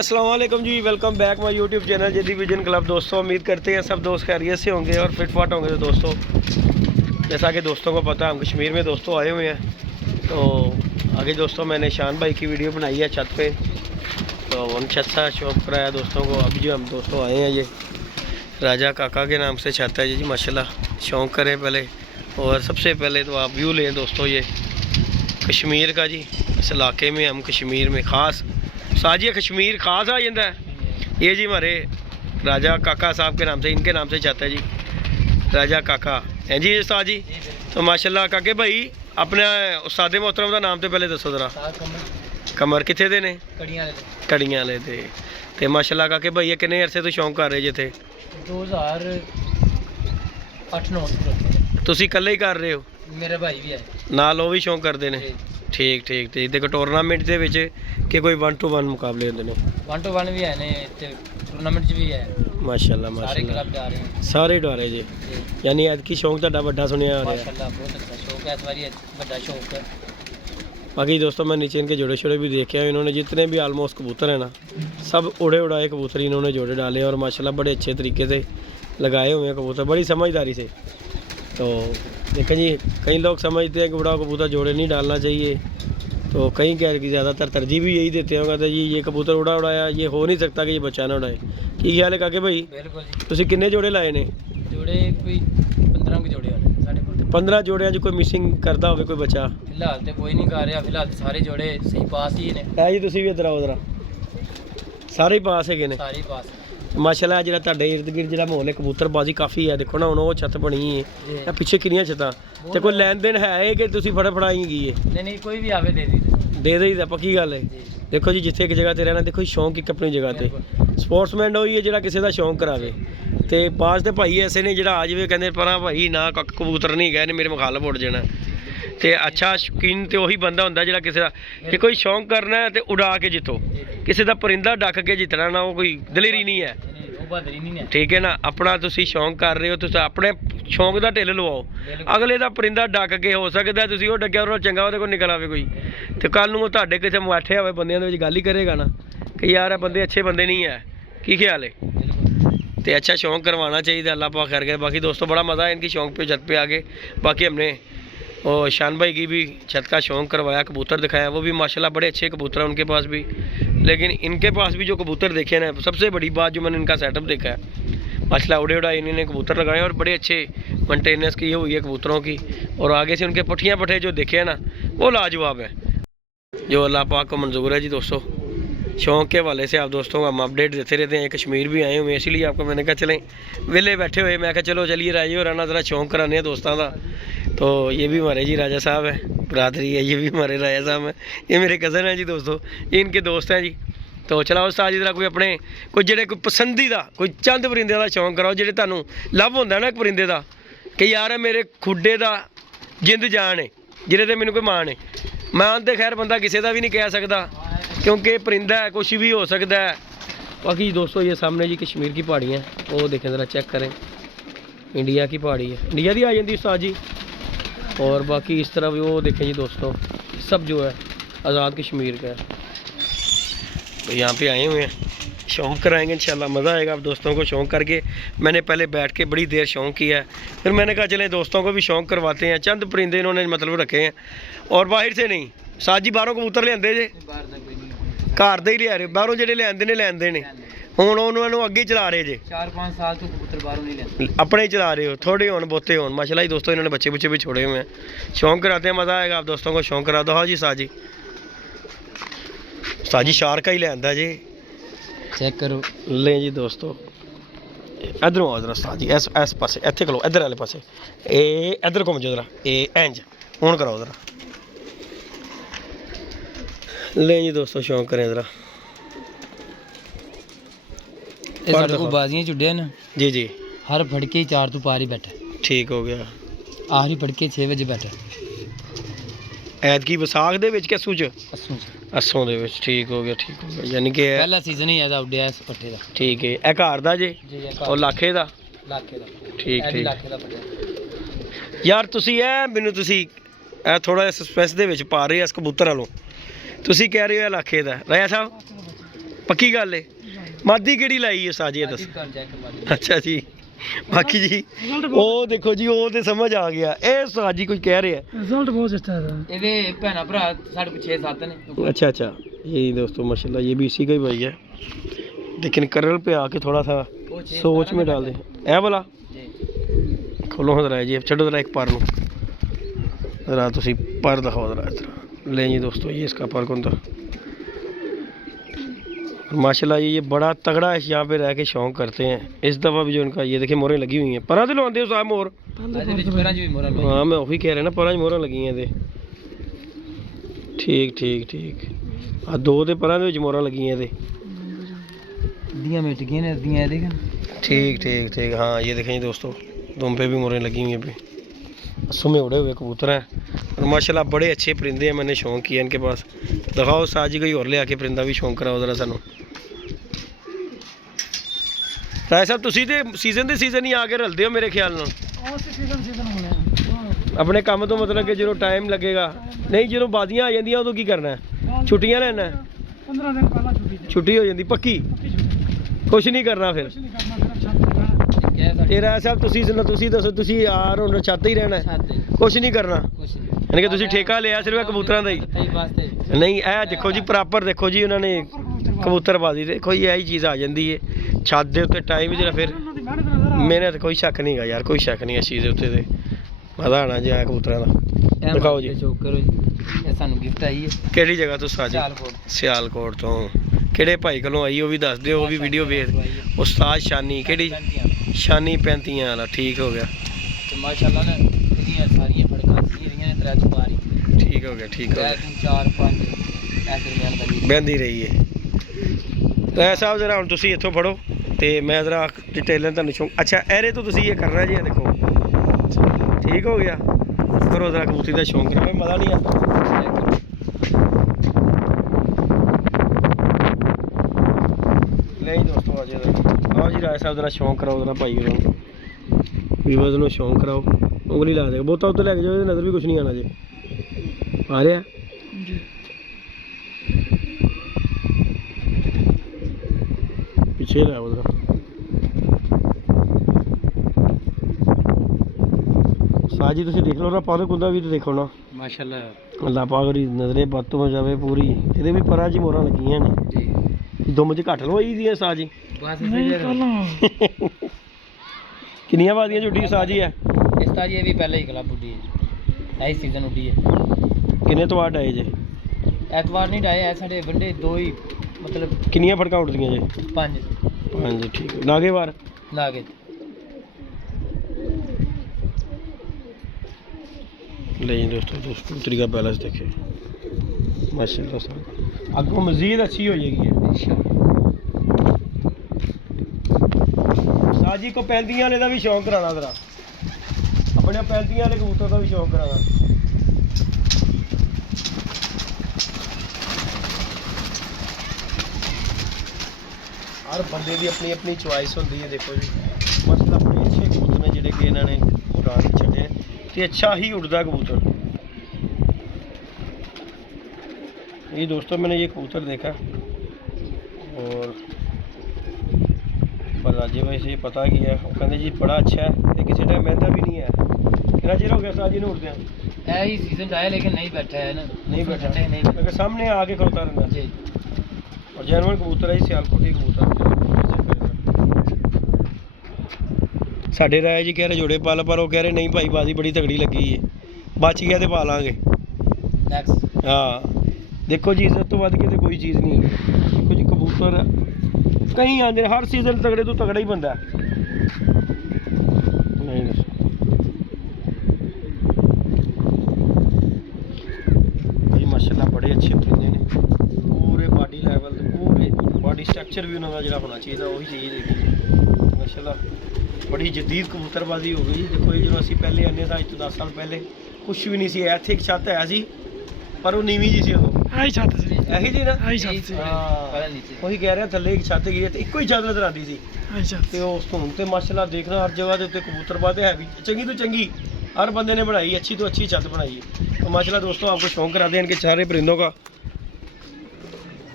अस्सलाम वालेकुम जी, welcome back my YouTube channel JD vision club. दोस्तों उम्मीद करते हैं सब दोस्त खैरियत से होंगे और फिट फाट होंगे। तो दोस्तों जैसा कि दोस्तों को पता है, हम कश्मीर में दोस्तों आए हुए हैं। तो आगे दोस्तों मैंने शान भाई की वीडियो बनाई है छत पे, तो हम छत सा शौक कराया दोस्तों को। अभी जो हम दोस्तों आए हैं, ये राजा काका के नाम से छत है जी माशाल्लाह। शौक करें पहले, और सबसे पहले तो आप व्यू लें दोस्तों ये कश्मीर का जी। इस इलाके में हम कश्मीर में ख़ास साजिए कश्मीर खास आ जाता है। ये जी हमारे राजा काका साहब के नाम से, इनके नाम से चाहता है जी राजा काका हैं जी उस्ताद जी। तो माशाल्लाह काके भाई अपने उस्ताद मोहतरम का नाम तो पहले दसो जरा। कमर कितने दे ने? कड़ियाँ वाले थे। तो माशाल्लाह काके भाई किन्ने अरसे तो शौक कर रहे जे थे? 2008-9 तुसी कल्ले ही कर रहे हो? मेरा भाई भी है नाल वो भी शौक करते हैं? ठीक ठीक ठीक। देखो टूरनामेंट के विच कि कोई 1 to 1 मुकाबले होंदे ने? 1 to 1 भी है ने ते टूर्नामेंट च भी है माशाल्लाह सारे माशाल्लाह। क्लब जा रहे हैं, सारे डरे जी। यानी ऐतकी शौक तुहाडा वड्डा सुनिया हो रहा है। माशाल्लाह बहुत अच्छा शौक है, इस बारी बड़ा शौक है। बाकी दोस्तों मैं नीचे इनके जोड़े शोड़े भी देखे हैं। इन्होंने जितने भी आलमोस्ट कबूतर हैं ना, सब उड़े उड़ाए कबूतर इन्होंने जोड़े डाले और माशाल्लाह बड़े अच्छे तरीके से लगाए हुए हैं कबूतर, बड़ी समझदारी से। तो देखें जी, कई लोग समझते हैं कि बड़ा कबूतर जोड़े नहीं डालना चाहिए, तो कई क्या कि ज़्यादातर तरजीह भी यही देते होंगे। तो जी ये कबूतर उड़ा उड़ाया, ये हो नहीं सकता कि ये बच्चा ना उड़ाए। की ख्याल है काके भाई? बिल्कुल जी। तुसी किन्ने जोड़े लाए ने? जोड़े कोई 15 के जोड़े होने साढ़े 15 जोड़ियां जो कोई मिसिंग करता होवे कोई बच्चा? फिलहाल तो कोई नहीं कर रहा, फिलहाल सारे जोड़े सही पास ही ने। है जी, तुसी भी इधर आओ जरा। सारे ही पास है ने सारे ही पास माशाल्लाह। जो तुहाडे इर्द गिर्द जो माहौल है कबूतरबाजी काफ़ी है। देखो ना हुण वो छत बनी है, जी। पिछे किनियां छत्तां ते कोई लैन देन है कि तुसी फटाई गई है? नहीं कोई भी आवे दे दी दे देईदा, पक्की गल है। जी। देखो जी जिथे एक जगह ते रहना, देखो शौक एक अपनी जगह ते स्पोर्ट्समैन होई है जिहड़ा किसी दा शौक करावे। ते पास ते भाई ऐसे ने जिहड़ा आ जावे कहंदे परां भाई ना कबूतर नहीं गए ने मेरे मुखालफ उड़ जाना। ते अच्छा शौकीन तो वही बंदा होंदा जिहड़ा किसी दा जे कोई शौक करना है ते उड़ा के जितो, किसी दा परिंदा डक के जितना ना वो कोई दलेरी नहीं है। ठीक है ना, अपना तुसी शौक कर रहे हो, तुसी अपने शौक का ढिल लवाओ। अगले का परिंदा डक के हो सकता है तुसी वो डग्या और चंगा वो निकल आवे कोई, तो कल नूं तुहाडे किते मुआठे होवे बंदियां दे विच गल ही करेगा ना कि यार बंदे अच्छे बंदे नहीं है। की ख्याल है? तो अच्छा शौक करवाना चाहिए, अल्लाह पाक खैर करे। बाकी दोस्तों बड़ा मज़ा है इनकी शौक पे छत पे आके। बाकी हमने और शान भाई की भी छत का शौक करवाया, कबूतर दिखाया, वो भी माशाल्लाह बड़े अच्छे कबूतर हैं उनके पास भी। लेकिन इनके पास भी जो कबूतर देखे ना, सबसे बड़ी बात जो मैंने इनका सेटअप देखा है माशाल्लाह, उड़े उड़ाए इन्होंने कबूतर लगाए और बड़े अच्छे मेंटेनेंस की हुई है कबूतरों की। और आगे से उनके पट्ठियाँ पट्ठे जो देखे हैं ना, वो लाजवाब है, जो अल्लाह पाक को मंजूर है जी। दोस्तों शौक के हवाले से आप दोस्तों को हम अपडेट देते रहते हैं। कश्मीर भी आए हुए हैं, इसीलिए आपको मैंने कहा चलें वेले बैठे हुए, मैं कहा चलो चलिए राजी हो रहना ज़रा शौक कराने हैं दोस्तों का। तो ये भी हमारे जी राजा साहब है, बरादरी है, ये भी हमारे राजा साहब हैं, ये मेरे कज़न हैं जी दोस्तों, ये इनके दोस्त हैं जी। तो चलाओ उस्ताद जी जरा कोई अपने कोई जेह्ड़े कोई पसंदीदा कोई चंद परिंदे का शौक कराओ जेह्ड़े तुहानूं लव होंदा ना एक परिंदे का कि यार मेरे खुड्डे का जिंद जान है, जिहदे ते मैनूं कोई मान है। मान तो खैर बंदा किसी का भी नहीं कह सकता क्योंकि परिंदा है, कुछ भी हो सकता है। बाकी दोस्तों ये सामने जी कश्मीर की पहाड़ियाँ, वो देखें ज़रा चेक करें, इंडिया की पहाड़ी है, इंडिया की आ जाती उस्ताद जी। और बाकी इस तरह भी वो देखें जी दोस्तों, सब जो है आज़ाद कश्मीर का है। तो यहाँ पे आए हुए हैं, शौक कराएंगे इंशाल्लाह, मज़ा आएगा आप दोस्तों को शौक करके। मैंने पहले बैठ के बड़ी देर शौक किया है, फिर मैंने कहा चले दोस्तों को भी शौक करवाते हैं। चंद परिंदे इन्होंने मतलब रखे हैं और बाहर से नहीं। साथ जी बाहरों कबूतर लियाते जे? घर दे ही लिया रहे, बाहरों जेह्ड़े लियाते ने लैंदे ने, हुण उन्होंने अगे चला रहे जे? 4-5 साल तो कबूतर बाहरों नहीं लेते, अपने ही चला रहे हो, थोड़े होन बहुते होन माशाल्लाह जी। दोस्तों इन्होंने बच्चे बुच्चे भी छोड़े हुए हैं, शौक कराते हैं, मज़ा आएगा आप दोस्तों को शौक करा दो। हाँ जी साजी, साजी शार्क का ही लिया जी, चेक करो ले जी दोस्तों। इधरों आओ जरा उस्ताद जी, इस पासे इत्थे खलो, इधर वाले पासे, ए इधर घूम जाओ जरा, ए इंज हुण कराओ जरा। ले जी दोस्तों शौक करें जरा। साढ़े को बाजियां चुड़िया ना जी जी, हर फड़के ही 4 तो पार ही बैठा, ठीक हो गया। आखिरी फड़के 6 बजे बैठा, ऐतकी विसाख दे विच कि अस्सू च? अस्सों दे विच, ठीक हो गया ठीक हो गया। यानी कि पहला सीजन ही ऐसा उड्डिया इस पट्ठे दा। ठीक है, ए घर दा जे और लाखे दा? लाखे दा, ठीक ठीक। लाखे दा पट्ठा यार तुसी ए मैनूं तुसी ए थोड़ा जिहा सस्पेंस दे विच पा रहे इस कबूतर वालों। तुसी कह रहे हो लाखे दा, राजा साहब ਪੱਕੀ ਗੱਲ ਏ। ਮਾਦੀ ਕਿਹੜੀ ਲਾਈ ਹੈ ਸਾਜੀ, ਇਹ ਦੱਸ। ਅੱਛਾ ਜੀ, ਬਾਕੀ ਜੀ ਉਹ ਦੇਖੋ ਜੀ, ਉਹ ਤੇ ਸਮਝ ਆ ਗਿਆ। ਇਹ ਸਾਜੀ ਕੁਝ ਕਹਿ ਰਿਹਾ रिजल्ट बहुत अच्छा है। ਇਹਦੇ ਭੈਣਾ ਭਰਾ ਸਾਡੇ ਕੋਲ 6-7 ਨੇ। अच्छा अच्छा, यही दोस्तों माशाल्लाह ये भी इसी का ही भाई है, लेकिन करल पे आके थोड़ा सा ਉਹ 6 सोच में डाल दे। ए वाला ਜੀ खोलो जरा जी, छो जरा एक पर जरा तुसी पर दिखाओ जरा इस तरह। ले जी दोस्तों, ये इसका पर कौन था। माशाल्लाह ये बड़ा तगड़ा है, यहाँ पे रह के शौक करते हैं। इस दफ़ा भी जो उनका ये देखिए मोहरें लगी हुई हैं। परा तो लवाते हो साहब मोहर? ਇਹਦੇ ਵਿੱਚ ਪਹਿਲਾਂ ਜੀ ਮੋਰਾ ਲੋ। हाँ मैं वही कह रहा ना, परा मोहर लगी हैं। ठीक ठीक ठीक, आ दो ते परा दे विच मोहरां लगी हैं। ਦੀਆਂ ਮਿਟ ਗਈਆਂ ਨੇ ਦੀਆਂ ਇਹਦੇ ਕਨ। ठीक ठीक ठीक, हाँ ये देखें जी दोस्तों, दुम पे भी मोहरें लगी हुई हैं। पे अस्सों में उड़े हुए कबूतर हैं और माशाल्लाह बड़े अच्छे परिंदे हैं। मैंने शौक किया इनके पास। दिखाओ साजी कोई और ले आके परिंदा भी शौक कराओ जरा सानू। राय साहब तुसी ते सीजन दे सीजन ही आके रलदे हो मेरे ख्याल नाल। और सीजन सीजन होने अपने काम तो मतलब कि जो टाइम लगेगा नहीं, जो बादियां आ जांदियां उदों की करना है? छुट्टियां लेना है? 15 दिन पहला छुट्टी हो जाती पक्की, कुछ नहीं करना फिर। कुछ नहीं करना, सिर्फ छत पे रहना। ਕਿਹਾ ਸਾਡੇ ਤੇ ਰਾਏ ਸਾਹਿਬ ਤੁਸੀਂ ਦੱਸੋ, ਤੁਸੀਂ ਯਾਰ ਹੁਣ ਛੱਤ ਹੀ ਰਹਿਣਾ ਹੈ, ਛੱਤ ਕੁਛ ਨਹੀਂ ਕਰਨਾ? ਕੁਛ ਨਹੀਂ ਯਾਨੀ ਕਿ ਤੁਸੀਂ ਠੇਕਾ ਲਿਆ ਸਿਰਫ ਕਬੂਤਰਾਂ ਦਾ ਹੀ? ਕਈ ਵਾਸਤੇ ਨਹੀਂ, ਇਹ ਦੇਖੋ ਜੀ ਪ੍ਰੋਪਰ ਦੇਖੋ ਜੀ, ਉਹਨਾਂ ਨੇ ਕਬੂਤਰਬਾਜ਼ੀ ਦੇਖੋ ਜੀ, ਇਹੀ ਚੀਜ਼ ਆ ਜਾਂਦੀ ਹੈ ਛੱਤ ਦੇ ਉੱਤੇ ਟਾਈਮ ਜਿਹੜਾ ਫਿਰ ਉਹਨਾਂ ਦੀ ਮਿਹਨਤ ਨਜ਼ਰ ਆ। ਮਿਹਨਤ ਕੋਈ ਸ਼ੱਕ ਨਹੀਂ ਹੈਗਾ ਯਾਰ, ਕੋਈ ਸ਼ੱਕ ਨਹੀਂ ਇਸ ਚੀਜ਼ ਦੇ ਉੱਤੇ। ਤੇ ਮਜ਼ਾ ਆਣਾ ਜੀ ਆ ਕਬੂਤਰਾਂ ਦਾ। ਦਿਖਾਓ ਜੀ। ਚੋਕ ਕਰੋ ਜੀ, ਇਹ ਸਾਨੂੰ ਗਿਫਟ ਆਈ ਹੈ ਕਿਹੜੀ ਜਗ੍ਹਾ ਤੋਂ ਸਾਜੀ? ਸਿਆਲਕੋਟ। ਸਿਆਲਕੋਟ ਤੋਂ। ਕਿਹੜੇ ਭਾਈ ਕੋਲੋਂ ਆਈ ਉਹ ਵੀ ਦੱਸ ਦਿਓ, ਉਹ ਵੀ ਵੀਡੀਓ ਵੇਖ। ਉਸਤਾਦ ਸ਼ਾਨੀ, ਕਿਹੜੀ ਸ਼ਾਨੀ 35 ਵਾਲਾ? ਠੀਕ ਹੋ ਗਿਆ, ਤੇ ਮਾਸ਼ਾਅੱਲਾ ਨਾ ਇਹਦੀਆਂ ਸਾਰੀਆਂ ਫੜਕਾਂ ਸੀ ਰਹੀਆਂ ਨੇ 3 ਚੁਬਾਰੀ। ਠੀਕ ਹੋ ਗਿਆ, ਠੀਕ ਹੋ ਗਿਆ। 4 5 ਇਸ ਦਰਮਿਆਨ ਬੰਦੀ ਬਹਿੰਦੀ ਰਹੀ ਹੈ। ਤਾਂ ਸਾਹਿਬ ਜਰਾ ਹੁਣ ਤੁਸੀਂ ਇੱਥੋਂ ਫੜੋ ਤੇ ਮੈਂ ਜਰਾ ਡਿਟੇਲਾਂ ਤੁਹਾਨੂੰ ਸ਼ੌਕ। ਅੱਛਾ ਇਹਦੇ ਤੋਂ ਤੁਸੀਂ ਇਹ ਕਰਨਾ ਜੀ, ਇਹ ਦੇਖੋ ਠੀਕ ਹੋ ਗਿਆ। ਕਰੋ ਜਰਾ ਕਬੂਤਰੀ ਦਾ ਸ਼ੌਂਕ ਕਰੋ, ਮਜ਼ਾ ਨਹੀਂ ਆਉਂਦਾ। ਨਹੀਂ ਦੋਸਤੋ ਆ ਆਓ ਜੀ ਰਾਏ ਸਾਹਿਬ ਜਰਾ ਸ਼ੌਂਕ ਕਰਾਓ ਜਰਾ ਭਾਈ ਨੂੰ, ਵੀਵਰਸ ਨੂੰ ਸ਼ੌਂਕ ਕਰਾਓ। ਉਂਗਲੀ ਲਾ ਦੇ ਬਹੁਤਾ ਉੱਤੇ ਲੈ ਕੇ ਜਾਓ, ਇਹਦੇ ਨਜ਼ਰ ਵੀ ਕੁਛ ਨਹੀਂ ਆਣਾ ਜੀ। ਆ ਰਿਹਾ ਜੀ ਪਿੱਛੇ ਲੈ ਆਓ ਜਰਾ। ਸਾਜੀ ਤੁਸੀਂ ਦੇਖ ਲਓ ਨਾ, ਪਾਦੋ ਕੁੰਦਾ ਵੀ ਤਾਂ ਦੇਖੋ ਨਾ। ਮਾਸ਼ਾਅੱਲਾ ਅੱਲਾ ਪਾਕ ਦੀ ਨਜ਼ਰੇ ਬੱਤ ਤੋਂ ਜਾਵੇ ਪੂਰੀ। ਇਹਦੇ ਵੀ ਪਰਾਂ 'ਚ ਮੋਹਰਾਂ ਲੱਗੀਆਂ ਨੇ ਜੀ। ਦੁੰਮ 'ਚ ਘੱਟ ਲਵਾਈ ਦੀਆਂ ਸਾਜੀ। ਬਸ ਨਹੀਂ ਇਸੇ ਪਹਿਲਾਂ ਕਿੰਨੀਆਂ ਵਾਦੀਆਂ ਝੁੱਟੀ ਸਾਜੀ ਹੈ? ਇਸ ਤਾਜੀ ਇਹ ਵੀ ਪਹਿਲਾਂ ਹੀ ਕਲੱਬ ਉੱਡੀ ਹੈ, ਇਹ ਸੀਜ਼ਨ ਉੱਡੀ ਹੈ। ਕਿੰਨੇ ਤੋਂ ਅੱਡ ਆਏ ਜੇ? ਐਤਵਾਰ ਨਹੀਂ ਡਾਏ ਐ ਸਾਡੇ ਵੰਡੇ 2 ਹੀ, ਮਤਲਬ ਕਿੰਨੀਆਂ ਫੜਕਾਂ ਉੱਡਦੀਆਂ ਜੇ? 5 ਹਾਂਜੀ ਠੀਕ ਹੈ। ਨਾਗੇਵਾਰ ਲਾਗੇ। ले दोस्तों, कबूतरी का बैलेंस देखे माशाल्लाह साहब, आगो मजीद अच्छी हो जाएगी इंशाअल्लाह। साजी को पैंतियां वाले का भी शौक कराना जरा, अपने पैंतियां वाले कबूतर का भी शौक कराना। हर बंदे की अपनी अपनी चॉइस होती है। देखो जी मसला बड़े अच्छे कबूतर ने जिहड़े कि इन्होंने उड़ान छड्डे ते अच्छा ही उड़ता कबूतर। ये दोस्तों मैंने ये कबूतर देखा और बराजे भाई से पता किया, वो कहते जी बड़ा अच्छा है ते किसी टाइम बहता भी नहीं है। कितना चिर हो गया साजी ने उड़दे? है ही सीजन आया लेकिन नहीं बैठा है ना, नहीं बैठा नहीं क्योंकि सामने आके खड़ोता रहता जी। और जानवर कबूतर है जी, सियालकोटी कबूतर। ਸਾਡੇ ਰਾਏ ਜੀ ਕਹਿ ਰਹੇ ਜੋੜੇ ਪਲ, ਪਰ ਉਹ ਕਹਿ ਰਹੇ ਨਹੀਂ ਭਾਈ ਬਾਜ਼ੀ ਬੜੀ ਤਗੜੀ ਲੱਗੀ ਹੈ, ਬਚ ਗਿਆ ਤੇ ਪਾ ਲਾਂਗੇ। ਨੈਕਸਟ ਹਾਂ ਦੇਖੋ ਜੀ ਇੱਜ਼ਤ ਤੋਂ ਵੱਧ ਕੇ ਤੇ ਕੋਈ ਚੀਜ਼ ਨਹੀਂ। ਦੇਖੋ ਜੀ ਕਬੂਤਰ ਕਈ ਆਉਂਦੇ ਨੇ, ਹਰ ਸੀਜ਼ਨ ਤਗੜੇ ਤੋਂ ਤਗੜਾ ਹੀ ਬੰਦਾ। ਨਹੀਂ ਦੱਸੋ ਭਾਈ ਮਾਸ਼ਾਅੱਲਾ ਬੜੇ ਅੱਛੇ ਪਰਿੰਦੇ ਨੇ, ਪੂਰੇ ਬਾਡੀ ਲੈਵਲ ਤੇ ਪੂਰੇ ਬਾਡੀ ਸਟਰਕਚਰ ਵੀ ਉਹਨਾਂ ਦਾ ਜਿਹੜਾ ਹੋਣਾ ਚਾਹੀਦਾ ਉਹੀ ਚੀਜ਼ ਹੈਗੀ ਮਾਸ਼ਾਅੱਲਾ। ਬੜੀ ਜਦੀਦ ਕਬੂਤਰਬਾਜ਼ੀ ਹੋ ਗਈ। ਦੇਖੋ ਜੀ ਜਦੋਂ ਅਸੀਂ ਪਹਿਲੇ ਆਨੇ ਤਾਂ ਅੱਜ ਤੋਂ 10 ਸਾਲ ਪਹਿਲੇ ਕੁਛ ਵੀ ਨਹੀਂ ਸੀ। ਇੱਥੇ ਇੱਕ ਛੱਤ ਹੈ ਸੀ ਪਰ ਉਹ ਨੀਵੀਂ ਜੀ ਸੀ ਉਦੋਂ। ਆਈ ਛੱਤ ਸੀ, ਇਹੀ ਜੀ ਨਾ, ਆਈ ਛੱਤ ਸੀ, ਪਹਿਲਾਂ ਨੀਚੇ ਉਹੀ ਕਹਿ ਰਿਹਾ ਥੱਲੇ ਇੱਕ ਛੱਤ ਗਈ ਤੇ ਇੱਕੋ ਹੀ ਛੱਤ ਨਜ਼ਰ ਆਉਂਦੀ ਸੀ। ਆਈ ਛੱਤ ਤੇ ਉਸ ਤੋਂ ਤੇ ਮਾਸ਼ਾਅੱਲਾ ਦੇਖਣਾ ਹਰ ਜਗ੍ਹਾ ਦੇ ਉੱਤੇ ਕਬੂਤਰਬਾਜ਼ੀ ਹੈ ਵੀ ਚੰਗੀ ਤੋਂ ਚੰਗੀ, हर बंदे ने बनाई, अच्छी तो अच्छी छत बनाई है। तो माशाल्लाह दोस्तों आपको शौक करा दें इनके सारे परिंदों का।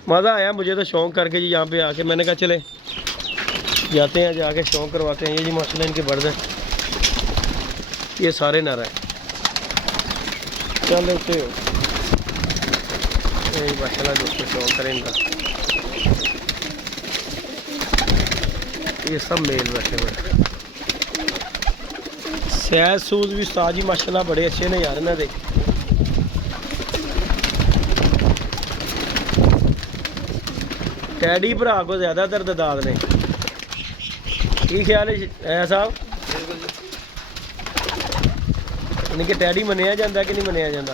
मज़ा आया मुझे तो शौक करके जी यहाँ पे आके मैंने कहा चले जाते हैं जाके शौक करवाते हैं। ये जी माशाल्लाह इनके बर्द हैं, ये सारे नर हैं। चल उठे हो ये माशाल्लाह दोस्तों शौक करें इनका। ये सब मेल बैठे हुए सैज सूज भी उस्ताद जी माशाल्लाह बड़े अच्छे ने यार इन्होंने। टैडी भरा को ज़्यादा दर्ददार ने, की ख्याल है साहब? इनके टैडी मनिया जाता कि नहीं मनिया जाता?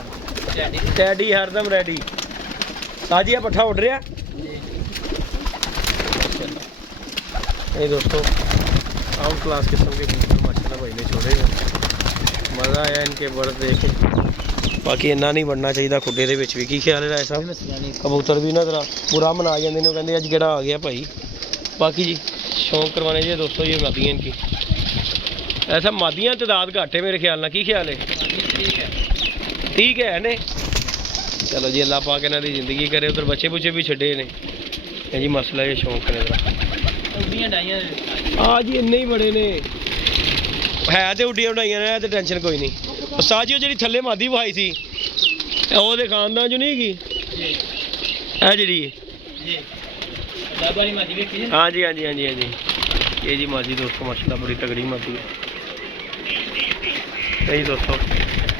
टैडी हरदम रेडी। साजी पट्ठा उड़ रहा ये दोस्तों आउट क्लास किस्म के कबूतर माशाल्लाह भाई ने छोड़े हैं। मज़ा आया इनके बर्ड देख के। बाकी इन्ना नहीं बढ़ना चाहिए खुड्डे दे विच भी। की ख्याल है राय साहब? कबूतर भी ना जरा बुरा मना जाते हैं, कहते अज गेड़ा आ गया भाई। बाकी जी शौक करवाने जी दोस्तों ये मादियाँ इनकी। ऐसा मादियाँ तादाद घट है मेरे ख्याल ना, की ख्याल है? ठीक है ने। चलो जी अल्लाह पाक इन्हों की जिंदगी करे। उधर बच्चे बुच्चे भी छे ने जी मसला ये शौक करे हाँ जी इन्ने ही बड़े ने है तो उड्डियां उड़ाइया ने तो टेंशन कोई नहीं। उस्ताद जी जी थले मादी बहाई सी वो खानदान चो नहीं है जी हाँ जी हाँ जी हाँ जी हाँ जी ये जी मादी दोस्तों माशाल्लाह बड़ी तगड़ी मादी है जी दोस्तों।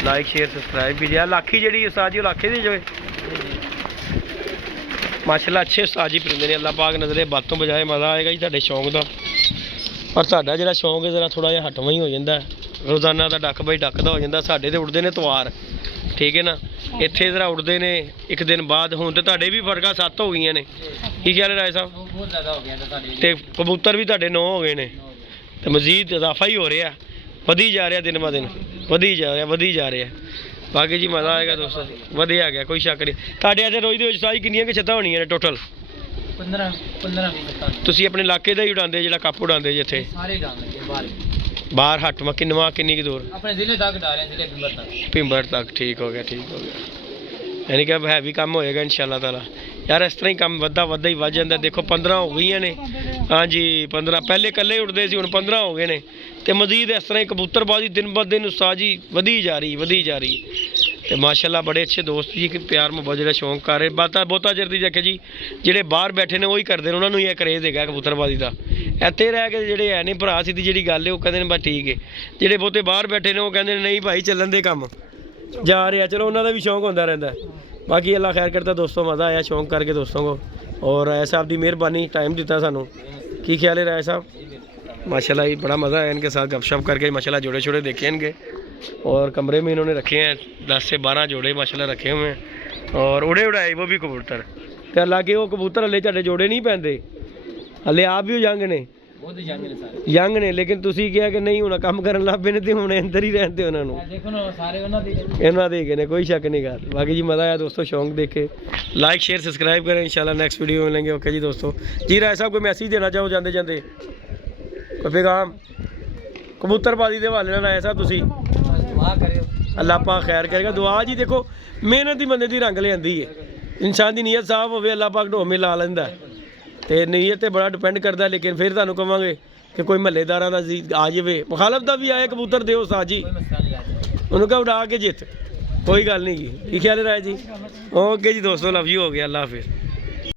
लाइक शेयर सब्सक्राइब कीजिए। लाखी जी उस्ताद जी लाखे दी जो माशाल्लाह अच्छे उस्ताद जी परिंदे ने। अल्लाह पाक नज़रे बातों बजाए मज़ा आएगा जी तुहाडे शौक का। पर तुहाडा जिहड़ा शौक है जरा थोड़ा जिहा हटवां ही हो जाता है। रोज़ाना का डक बई डक दा हो जाता। साडे तो उड़ते ने तवार ठीक है ना, इत्थे जरा उड़ते ने एक दिन बाद। हुण ते तुहाडे भी फर्का 7 हो गई ने। की ख्याल है राय साहब? बहुत ज़्यादा हो गया ते कबूतर भी तुहाडे 9 हो गए ने ते मजीद इजाफा ही हो रहा, वधी जा रहा दिन ब दिन, वधी जा रहा। बाकी जी मज़ा आएगा दोस्तों, वधिया गया कोई शक नहीं। तुहाडे इत्थे रोज़ दे सारी किन्नियां कि छत्तां होणियां ने टोटल? 15 तुसीं अपने इलाके दा ही उड़ांदे जिहड़ा कप उड़ांदे जिथे सारे डाल लगे बाहर बाहर हट में किन्नवा किन्नी की दूर? अपने जिले तक डाल रहे हैं, जिले पिंबर तक। ठीक हो गया यानी कि हैवी काम होएगा इंशाल्लाह ताला। यार इस तरह ही काम वधा ही वध जाता। देखो 15 हो गई ने हाँ जी 15 पहले कल्ले उड़ते सी, हुण 15 हो गए ने तो मजीद इस तरह ही कबूतरबाजी दिन ब दिन उस्ताद जी वधी जा रही तो माशाल्लाह बड़े अच्छे दोस्त जी कि प्यार मुहब्बत जो शौक कर रहे। बहुता चिर दी देखे जी ਜਿਹੜੇ बाहर बैठे ने वही करते हैं, उन्होंने ही क्रेज़ है कबूतरबाजी का। ਇੱਥੇ रह के ਜਿਹੜੇ है नहीं भरा सीधी जी गल है वो कहते हैं बस ठीक है। ਜਿਹੜੇ ਬਹੁਤੇ बाहर बैठे ने वो कहते हैं नहीं भाई चलन दे काम जा रहे। चलो उन्होंने भी शौक होता रहता है। बाकी अल्लाह खैर करता दोस्तों, मज़ा आया शौक करके दोस्तों को। और राय साहब की मेहरबानी टाइम दिता सानू। की ख्याल है राय साहब? माशाल्लाह ये बड़ा मज़ा आया इनके साथ गपशप करके। माशाल्लाह जोड़े छोड़े देखे इनके और कमरे में इन्होंने रखे हैं 10 से 12 जोड़े माशाल्लाह रखे हुए हैं और उड़े उड़ाए वो भी कबूतर। तो अल्लाह के वो कबूतर हले ਤੁਹਾਡੇ जोड़े नहीं पैंदे हले आप भी यंग ने यंग ने लेकिन तुसी क्या कि नहीं होना काम करन ਲੱਗ ਪਏ ਨੇ ਤੇ ਹੁਣ ਅੰਦਰ ਹੀ ਰਹਿੰਦੇ ਉਹਨਾਂ ਨੂੰ। देखो ना सारे ਇਹਨਾਂ ਦੇ ਗਏ ਨੇ कोई शक नहीं ਗੱਲ। बाकी जी मज़ा आया दोस्तों शौक देखे। लाइक शेयर सब्सक्राइब करें इंशाल्लाह नेक्स्ट वीडियो में मिलेंगे। ओके जी दोस्तों। जी राय साहब कोई मैसेज देना चाहो जाते जाते कोई पैगाम कबूतरबाजी के हवाले नाल राय साहब तुसी? दुआ करियो अल्लाह पाक खैर करेगा। दुआ जी देखो मेहनत ही बंदे की रंग लियांदी है। इंसान की नीयत साफ होवे अल्लाह पाक ढोमे ला लैंदा ते नीयत ते बड़ा डिपेंड करता। लेकिन फिर तुहानूं कहांगे कि कोई महल्लेदारां दा आ जावे मुखालफ दा भी आए कबूतर दिओ साथ जी उन्होंने कहा उड़ा के जित कोई गल नहीं की। ख्याल है राय जी? ओके जी दोस्तों लव यू हो गया। अल्लाह हाफिज़।